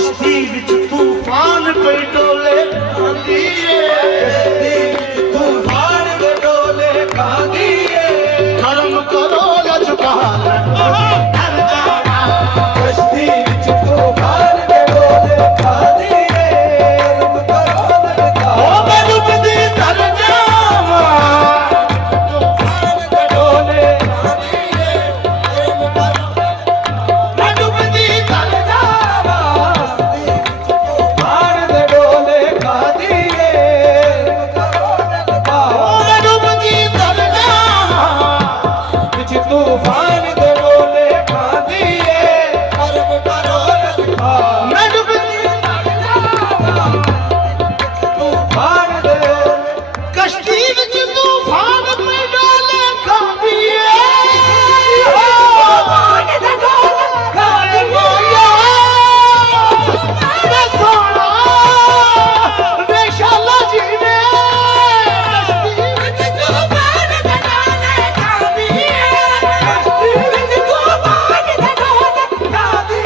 कश्ती विच तूफान पे डोले खांदी कश्ती विच तूफान पे डोले खांदी कर्म करो लजपाल कश्ती विच तूफान पे डोले खांदी कर्म करो लजपाल ओ मैं डुबदी तर जावा तूफान पे डोले खांदी कर्म करो मैं डुबदी तर जावा तूफान पे डोले खांदी कर्म करो लजपाल ओ मैं डुबदी तर जावा विच तूफान दे डोले खांदी कर्म करो लजपाल मैं डुबदी तर जावा तूफान दे कश्ती विच तूफान पे डोले खांदी तूफान दे डोले खांदी मैं सोना बेशाला जीवे कश्ती विच तूफान दे डोले खांदी कश्ती विच तूफान दे डोले खांदी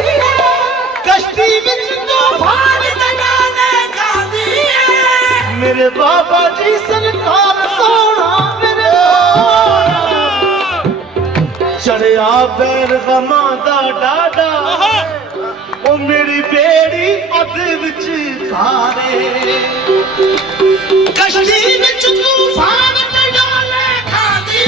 कश्ती विच तूफान दे डोले खांदी मेरे बाबा जी सरकार सोना मेरे सोना चढ़िया बैर गमा दा डाडा ओ मेरी बेड़ी अध विच खारे कश्ती विच तूफान पे डोले खांदी